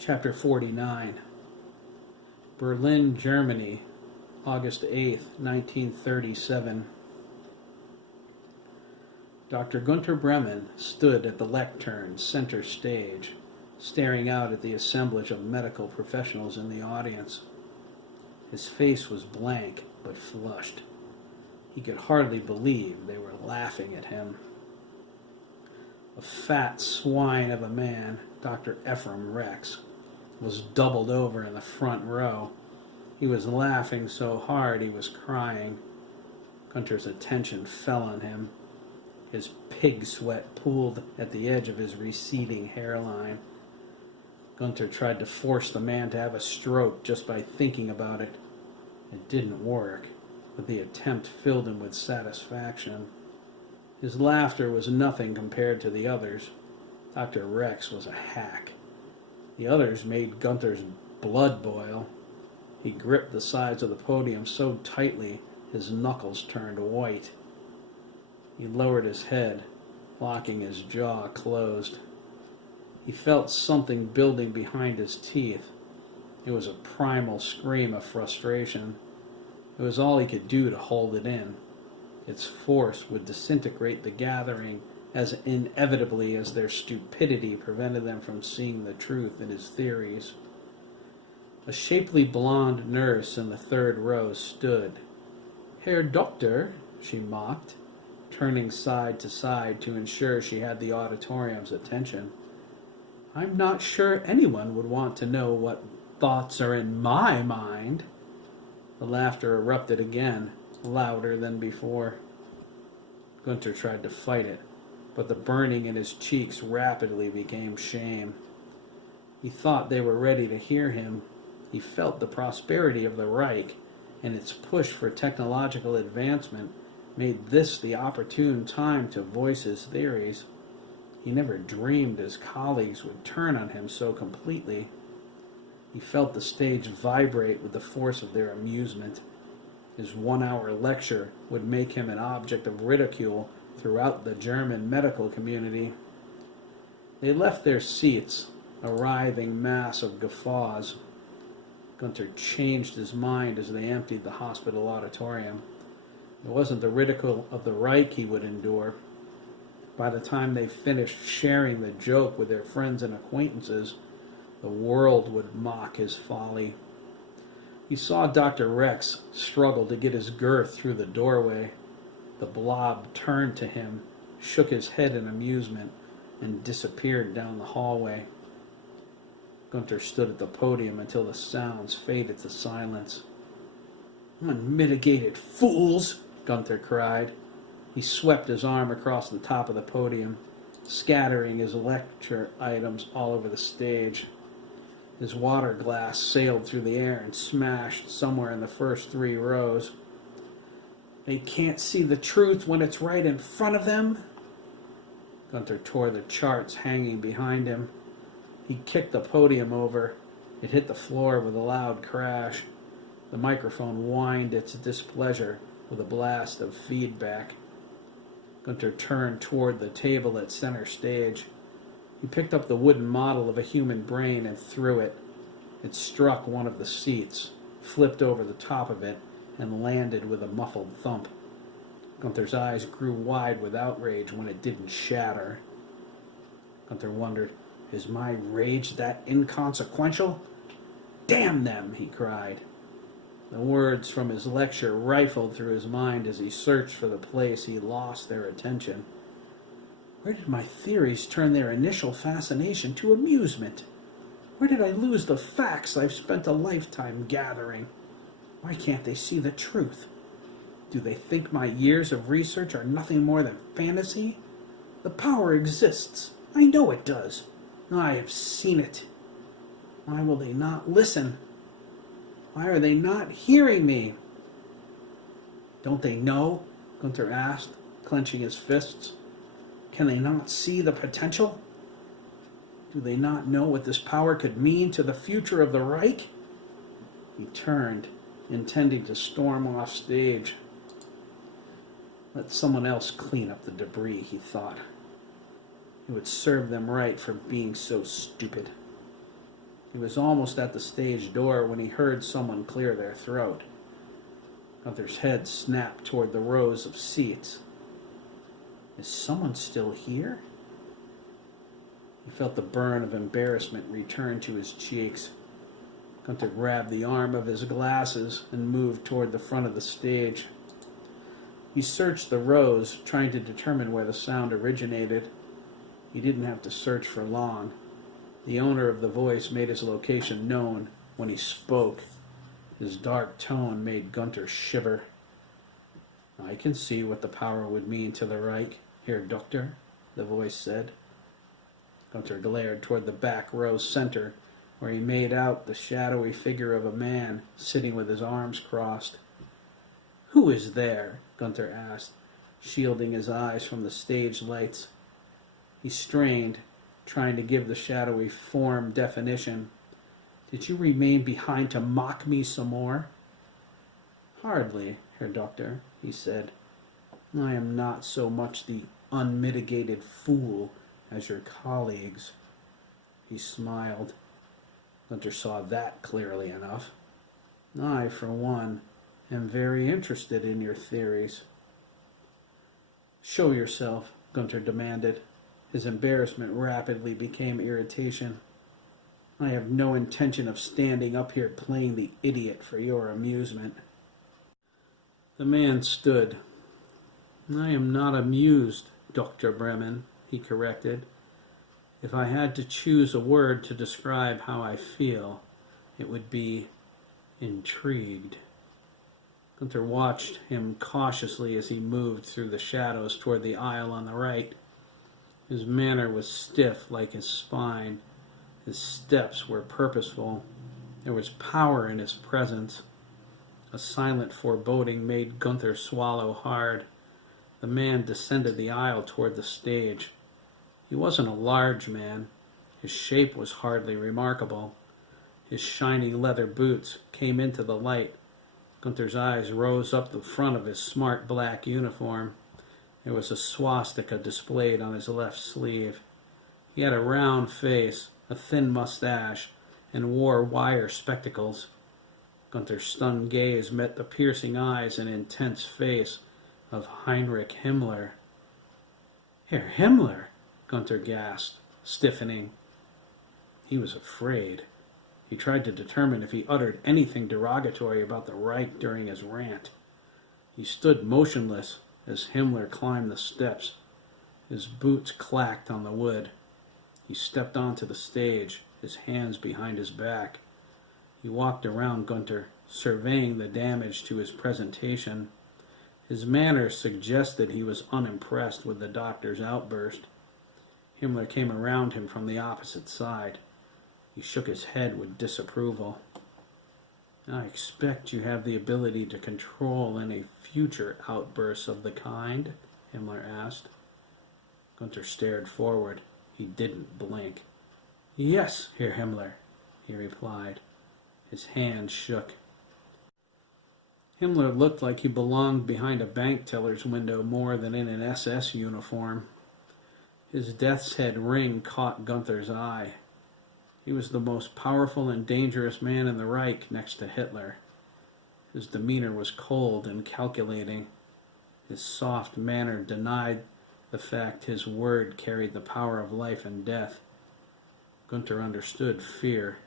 Chapter 49. Berlin, Germany, August 8th, 1937. Dr. Gunther Bremen stood at the lectern center stage, staring out at the assemblage of medical professionals in the audience. His face was blank but flushed. He could hardly believe they were laughing at him. A fat swine of a man, Dr. Ephraim Rex, was doubled over in the front row. He was laughing so hard he was crying. Gunther's attention fell on him. His pig sweat pooled at the edge of his receding hairline. Gunther tried to force the man to have a stroke just by thinking about it. It didn't work, but the attempt filled him with satisfaction. His laughter was nothing compared to the others. Dr. Rex was a hack. The others made Gunther's blood boil. He gripped the sides of the podium so tightly his knuckles turned white. He lowered his head, locking his jaw closed. He felt something building behind his teeth. It was a primal scream of frustration. It was all he could do to hold it in. Its force would disintegrate the gathering as inevitably as their stupidity prevented them from seeing the truth in his theories. A shapely blonde nurse in the third row stood. "Herr Doctor," she mocked, turning side to side to ensure she had the auditorium's attention. "I'm not sure anyone would want to know what thoughts are in my mind." The laughter erupted again, louder than before. Gunther tried to fight it, but the burning in his cheeks rapidly became shame. He thought they were ready to hear him. He felt the prosperity of the Reich, and its push for technological advancement made this the opportune time to voice his theories. He never dreamed his colleagues would turn on him so completely. He felt the stage vibrate with the force of their amusement. His 1-hour lecture would make him an object of ridicule throughout the German medical community. They left their seats, a writhing mass of guffaws. Gunther changed his mind as they emptied the hospital auditorium. It wasn't the ridicule of the Reich he would endure. By the time they finished sharing the joke with their friends and acquaintances, the world would mock his folly. He saw Dr. Rex struggle to get his girth through the doorway. The blob turned to him, shook his head in amusement, and disappeared down the hallway. Gunther stood at the podium until the sounds faded to silence. "Unmitigated fools!" Gunther cried. He swept his arm across the top of the podium, scattering his lecture items all over the stage. His water glass sailed through the air and smashed somewhere in the first 3 rows. "They can't see the truth when it's right in front of them." Gunther tore the charts hanging behind him. He kicked the podium over. It hit the floor with a loud crash. The microphone whined its displeasure with a blast of feedback. Gunther turned toward the table at center stage. He picked up the wooden model of a human brain and threw it. It struck one of the seats, flipped over the top of it, and landed with a muffled thump. Gunther's eyes grew wide with outrage when it didn't shatter. Gunther wondered, is my rage that inconsequential? "Damn them!" he cried. The words from his lecture rifled through his mind as he searched for the place he lost their attention. Where did my theories turn their initial fascination to amusement? Where did I lose the facts I've spent a lifetime gathering? Why can't they see the truth? Do they think my years of research are nothing more than fantasy? The power exists. I know it does. I have seen it. Why will they not listen? Why are they not hearing me? Don't they know? Gunther asked, clenching his fists. Can they not see the potential? Do they not know what this power could mean to the future of the Reich? He turned, intending to storm off stage. Let someone else clean up the debris, he thought. It would serve them right for being so stupid. He was almost at the stage door when he heard someone clear their throat. Gunther's head snapped toward the rows of seats. Is someone still here? He felt the burn of embarrassment return to his cheeks. Gunther grabbed the arm of his glasses and moved toward the front of the stage. He searched the rows, trying to determine where the sound originated. He didn't have to search for long. The owner of the voice made his location known when he spoke. His dark tone made Gunther shiver. I can see what the power would mean to the Reich, Herr Doctor, the voice said. Gunther glared toward the back row center, where he made out the shadowy figure of a man sitting with his arms crossed. Who is there? Gunther asked, shielding his eyes from the stage lights. He strained, trying to give the shadowy form definition. Did you remain behind to mock me some more? Hardly, Herr Doctor, he said. I am not so much the unmitigated fool as your colleagues. He smiled. Gunther saw that clearly enough. I, for one, am very interested in your theories. Show yourself, Gunther demanded. His embarrassment rapidly became irritation. I have no intention of standing up here playing the idiot for your amusement. The man stood. I am not amused, Dr. Bremen, he corrected. If I had to choose a word to describe how I feel, it would be intrigued. Gunther watched him cautiously as he moved through the shadows toward the aisle on the right. His manner was stiff like his spine. His steps were purposeful. There was power in his presence. A silent foreboding made Gunther swallow hard. The man descended the aisle toward the stage. He wasn't a large man. His shape was hardly remarkable. His shiny leather boots came into the light. Gunther's eyes rose up the front of his smart black uniform. There was a swastika displayed on his left sleeve. He had a round face, a thin mustache, and wore wire spectacles. Gunther's stunned gaze met the piercing eyes and intense face of Heinrich Himmler. Herr Himmler, Gunther gasped, stiffening. He was afraid. He tried to determine if he uttered anything derogatory about the Reich during his rant. He stood motionless as Himmler climbed the steps. His boots clacked on the wood. He stepped onto the stage, his hands behind his back. He walked around Gunther, surveying the damage to his presentation. His manner suggested he was unimpressed with the doctor's outburst. Himmler came around him from the opposite side. He shook his head with disapproval. I expect you have the ability to control any future outbursts of the kind, Himmler asked. Gunther stared forward. He didn't blink. Yes, Herr Himmler, he replied. His hand shook. Himmler looked like he belonged behind a bank teller's window more than in an SS uniform. His death's head ring caught Gunther's eye. He was the most powerful and dangerous man in the Reich next to Hitler. His demeanor was cold and calculating. His soft manner denied the fact his word carried the power of life and death. Gunther understood fear.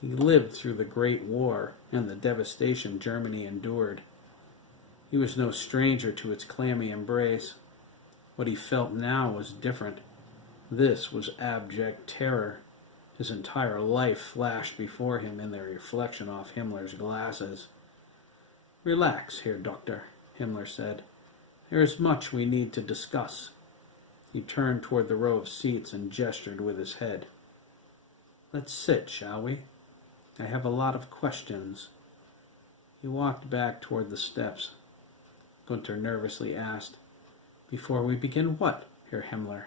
He lived through the Great War and the devastation Germany endured. He was no stranger to its clammy embrace. What he felt now was different. This was abject terror. His entire life flashed before him in the reflection off Himmler's glasses. Relax, Herr Doctor, Himmler said. There is much we need to discuss. He turned toward the row of seats and gestured with his head. Let's sit, shall we? I have a lot of questions. He walked back toward the steps. Gunther nervously asked, Before we begin what, Herr Himmler?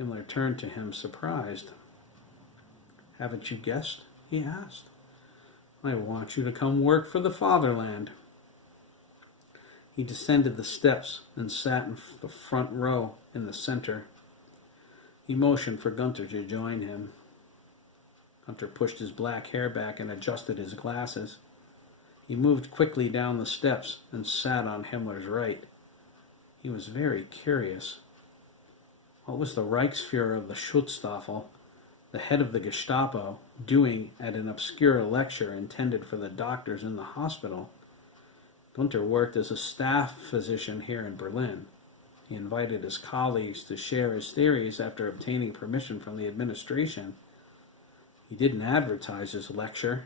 Himmler turned to him, surprised. Haven't you guessed? He asked. I want you to come work for the fatherland. He descended the steps and sat in the front row in the center. He motioned for Gunther to join him. Gunther pushed his black hair back and adjusted his glasses. He moved quickly down the steps and sat on Himmler's right. He was very curious. What was the Reichsfuhrer of the Schutzstaffel, the head of the Gestapo, doing at an obscure lecture intended for the doctors in the hospital? Gunther worked as a staff physician here in Berlin. He invited his colleagues to share his theories after obtaining permission from the administration. He didn't advertise his lecture.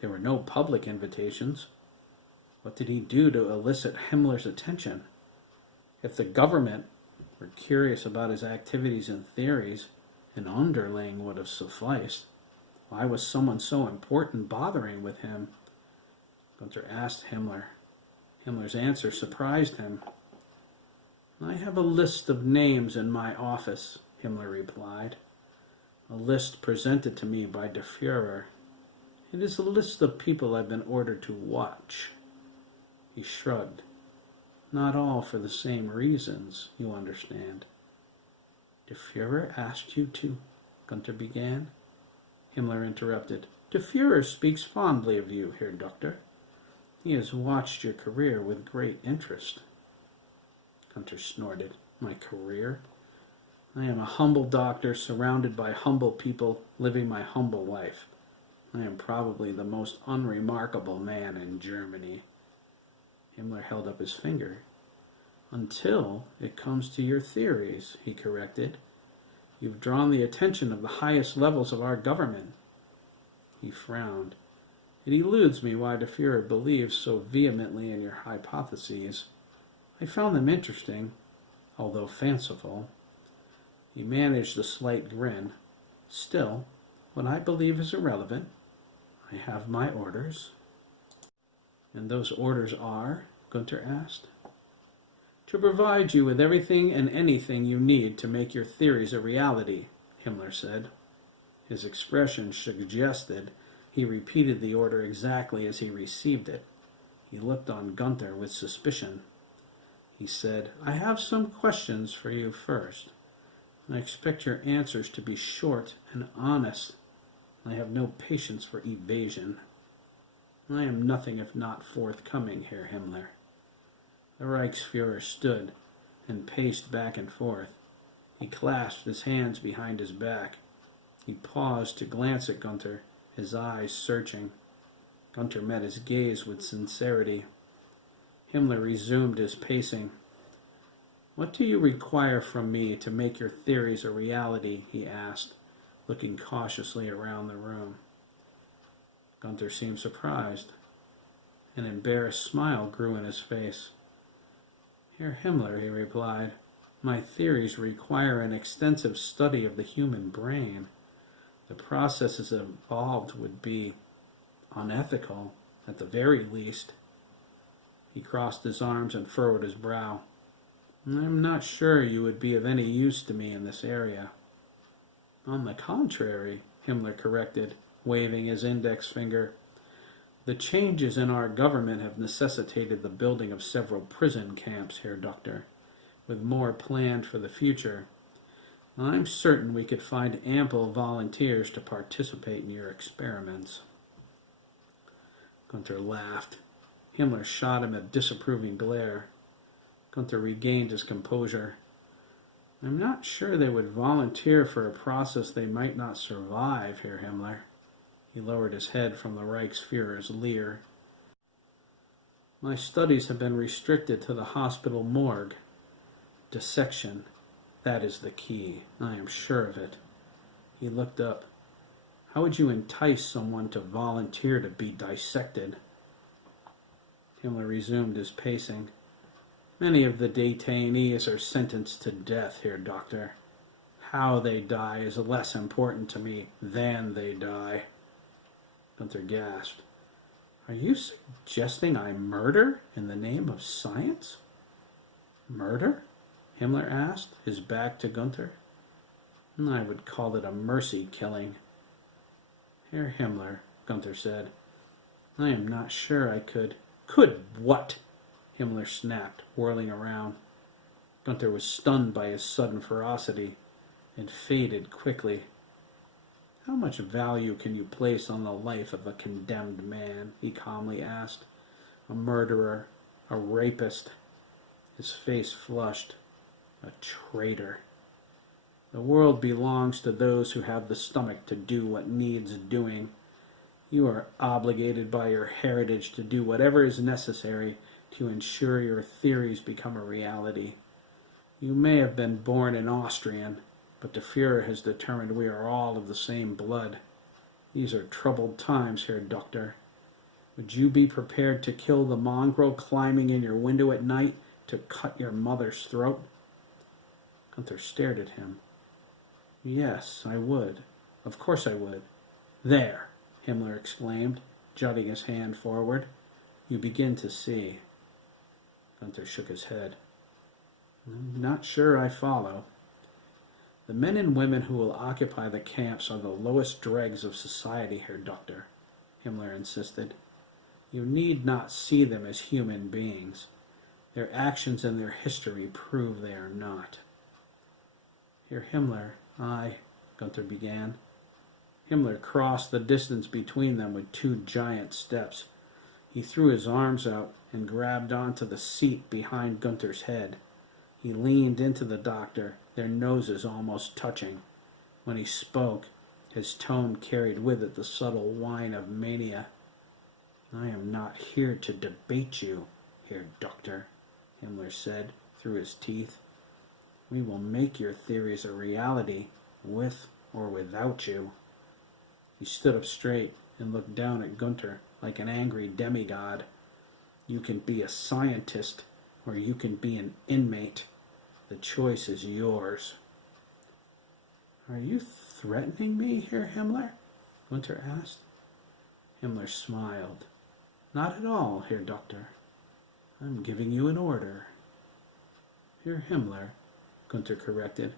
There were no public invitations. What did he do to elicit Himmler's attention? If the government were curious about his activities and theories, an underling would have sufficed. Why was someone so important bothering with him? Gunther asked Himmler. Himmler's answer surprised him. I have a list of names in my office, Himmler replied. A list presented to me by der Führer. It is a list of people I've been ordered to watch. He shrugged. Not all for the same reasons, you understand. Der Führer asked you to, Gunther began. Himmler interrupted. Der Führer speaks fondly of you, Herr Doctor. He has watched your career with great interest. Gunther snorted. My career? I am a humble doctor surrounded by humble people living my humble life. I am probably the most unremarkable man in Germany. Himmler held up his finger. Until it comes to your theories, he corrected. You've drawn the attention of the highest levels of our government. He frowned. It eludes me why the Führer believes so vehemently in your hypotheses. I found them interesting, although fanciful. He managed a slight grin. Still, what I believe is irrelevant. I have my orders. And those orders are? Gunther asked. To provide you with everything and anything you need to make your theories a reality, Himmler said. His expression suggested he repeated the order exactly as he received it. He looked on Gunther with suspicion. He said, I have some questions for you first. I expect your answers to be short and honest. I have no patience for evasion. I am nothing if not forthcoming, Herr Himmler. The Reichsfuhrer stood and paced back and forth. He clasped his hands behind his back. He paused to glance at Gunther, his eyes searching. Gunther met his gaze with sincerity. Himmler resumed his pacing. What do you require from me to make your theories a reality? He asked, looking cautiously around the room. Gunther seemed surprised. An embarrassed smile grew in his face. Herr Himmler, he replied, my theories require an extensive study of the human brain. The processes involved would be unethical, at the very least. He crossed his arms and furrowed his brow. I'm not sure you would be of any use to me in this area. On the contrary, Himmler corrected, waving his index finger. The changes in our government have necessitated the building of several prison camps, Herr Doctor, with more planned for the future. I'm certain we could find ample volunteers to participate in your experiments. Gunther laughed. Himmler shot him a disapproving glare. Gunther regained his composure. I'm not sure they would volunteer for a process they might not survive, Herr Himmler. He lowered his head from the Reichsfuhrer's leer. My studies have been restricted to the hospital morgue. Dissection, that is the key. I am sure of it. He looked up. How would you entice someone to volunteer to be dissected? Himmler resumed his pacing. Many of the detainees are sentenced to death, Herr Doctor. How they die is less important to me than they die. Gunther gasped. Are you suggesting I murder in the name of science? Murder? Himmler asked, his back to Gunther. I would call it a mercy killing. Herr Himmler, Gunther said, I am not sure I could. Could what? Himmler snapped, whirling around. Gunther was stunned by his sudden ferocity. It faded quickly. How much value can you place on the life of a condemned man? He calmly asked. A murderer, a rapist. His face flushed. A traitor. The world belongs to those who have the stomach to do what needs doing. You are obligated by your heritage to do whatever is necessary to ensure your theories become a reality. You may have been born an Austrian, but the Fuhrer has determined we are all of the same blood. These are troubled times, Herr Doctor. Would you be prepared to kill the mongrel climbing in your window at night to cut your mother's throat? Gunther stared at him. Yes, I would. Of course I would. There, Himmler exclaimed, jutting his hand forward. You begin to see. Gunther shook his head. I'm not sure I follow. The men and women who will occupy the camps are the lowest dregs of society, Herr Doctor, Himmler insisted. You need not see them as human beings. Their actions and their history prove they are not. Herr Himmler, Gunther began. Himmler crossed the distance between them with 2 giant steps. He threw his arms out and grabbed onto the seat behind Gunther's head. He leaned into the doctor, their noses almost touching. When he spoke, his tone carried with it the subtle whine of mania. I am not here to debate you, Herr Doctor, Himmler said through his teeth. We will make your theories a reality, with or without you. He stood up straight and looked down at Gunther like an angry demigod. You can be a scientist, or you can be an inmate. The choice is yours. Are you threatening me, Herr Himmler? Gunther asked. Himmler smiled. Not at all, Herr Doctor. I'm giving you an order. Herr Himmler, Gunther corrected.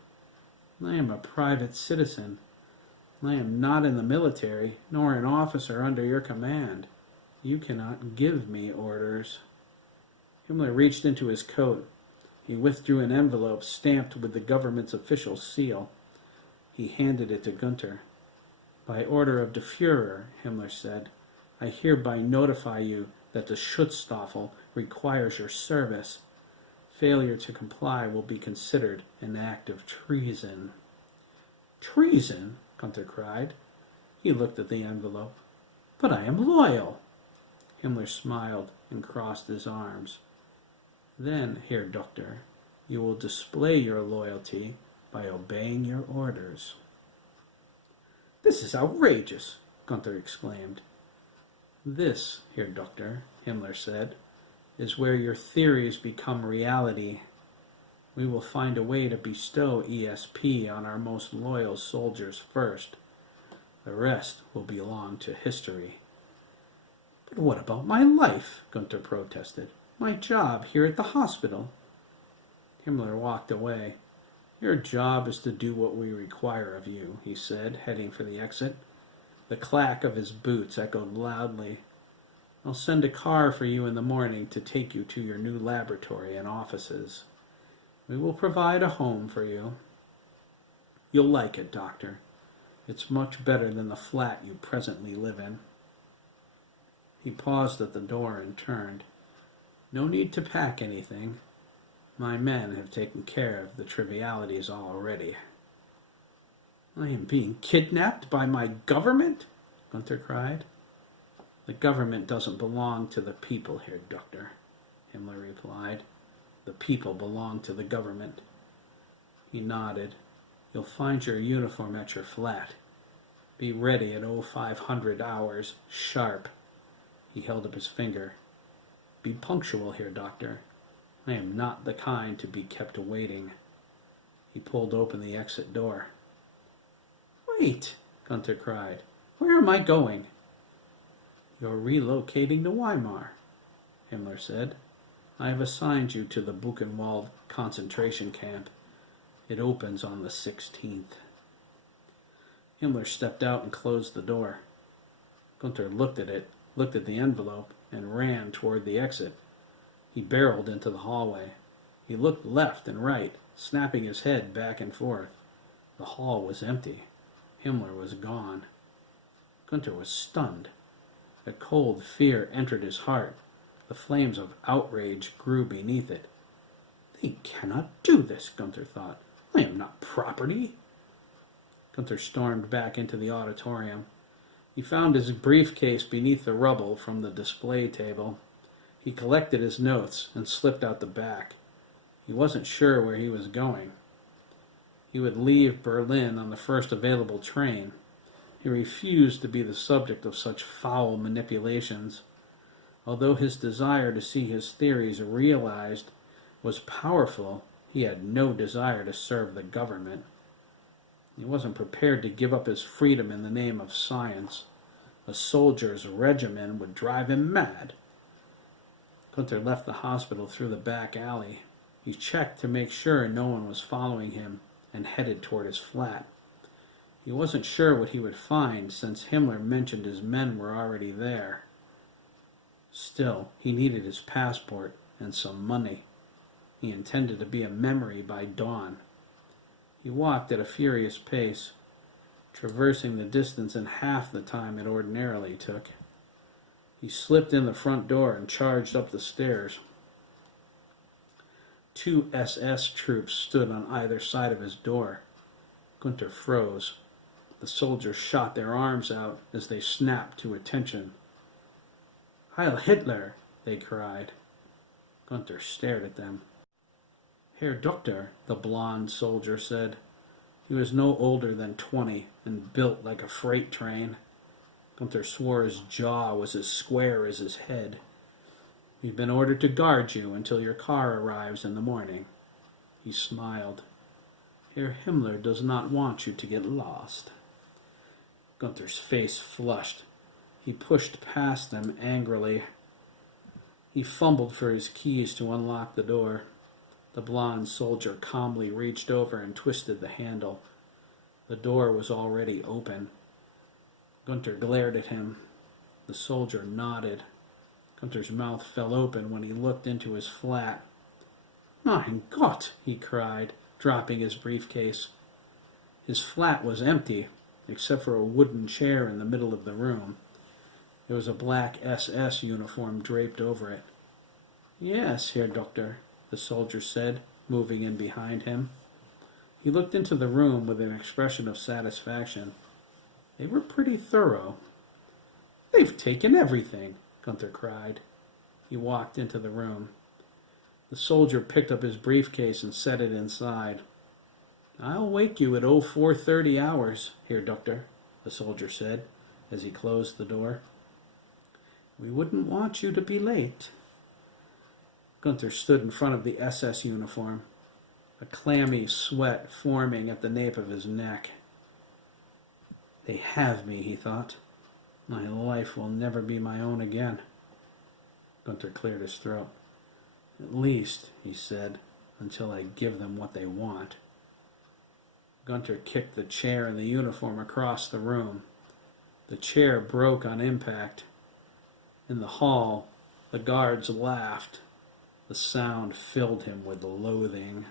I am a private citizen. I am not in the military, nor an officer under your command. You cannot give me orders. Himmler reached into his coat. He withdrew an envelope stamped with the government's official seal. He handed it to Gunther. By order of the Fuhrer, Himmler said, I hereby notify you that the Schutzstaffel requires your service. Failure to comply will be considered an act of treason. Treason? Gunther cried. He looked at the envelope. But I am loyal. Himmler smiled and crossed his arms. Then, Herr Doctor, you will display your loyalty by obeying your orders. This is outrageous, Gunther exclaimed. This, Herr Doctor, Himmler said, is where your theories become reality. We will find a way to bestow ESP on our most loyal soldiers first. The rest will belong to history. But what about my life? Gunther protested. My job here at the hospital. Himmler walked away. Your job is to do what we require of you, he said, heading for the exit. The clack of his boots echoed loudly. I'll send a car for you in the morning to take you to your new laboratory and offices. We will provide a home for you. You'll like it, Doctor. It's much better than the flat you presently live in. He paused at the door and turned. No need to pack anything. My men have taken care of the trivialities already. I am being kidnapped by my government? Gunther cried. The government doesn't belong to the people here, Doctor, Himmler replied. The people belong to the government. He nodded. You'll find your uniform at your flat. Be ready at 0500 hours, sharp. He held up his finger. Be punctual here, Doctor. I am not the kind to be kept waiting. He pulled open the exit door. Wait, Gunther cried. Where am I going? You're relocating to Weimar, Himmler said. I have assigned you to the Buchenwald concentration camp. It opens on the 16th. Himmler stepped out and closed the door. Gunther looked at it, looked at the envelope, and ran toward the exit. He barreled into the hallway. He looked left and right, snapping his head back and forth. The hall was empty. Himmler was gone. Gunther was stunned. A cold fear entered his heart. The flames of outrage grew beneath it. They cannot do this, Gunther thought. I am not property. Gunther stormed back into the auditorium. He found his briefcase beneath the rubble from the display table. He collected his notes and slipped out the back. He wasn't sure where he was going. He would leave Berlin on the first available train. He refused to be the subject of such foul manipulations. Although his desire to see his theories realized was powerful, he had no desire to serve the government. He wasn't prepared to give up his freedom in the name of science. A soldier's regimen would drive him mad. Gunther left the hospital through the back alley. He checked to make sure no one was following him and headed toward his flat. He wasn't sure what he would find, since Himmler mentioned his men were already there. Still, he needed his passport and some money. He intended to be a memory by dawn. He walked at a furious pace, traversing the distance in half the time it ordinarily took. He slipped in the front door and charged up the stairs. 2 SS troops stood on either side of his door. Gunther froze. The soldiers shot their arms out as they snapped to attention. Heil Hitler, they cried. Gunther stared at them. Herr Doktor, the blond soldier said. He was no older than 20 and built like a freight train. Gunther swore his jaw was as square as his head. We've been ordered to guard you until your car arrives in the morning. He smiled. Herr Himmler does not want you to get lost. Gunther's face flushed. He pushed past them angrily. He fumbled for his keys to unlock the door. The blond soldier calmly reached over and twisted the handle. The door was already open. Gunther glared at him. The soldier nodded. Gunther's mouth fell open when he looked into his flat. Mein Gott, he cried, dropping his briefcase. His flat was empty, except for a wooden chair in the middle of the room. There was a black SS uniform draped over it. Yes, Herr Doktor, the soldier said, moving in behind him. He looked into the room with an expression of satisfaction. They were pretty thorough. They've taken everything, Gunther cried. He walked into the room. The soldier picked up his briefcase and set it inside. I'll wake you at 0430 hours, Herr Doktor, the soldier said, as he closed the door. We wouldn't want you to be late. Gunther stood in front of the SS uniform, a clammy sweat forming at the nape of his neck. They have me, he thought. My life will never be my own again. Gunther cleared his throat. At least, he said, until I give them what they want. Gunther kicked the chair and the uniform across the room. The chair broke on impact. In the hall, the guards laughed. The sound filled him with loathing.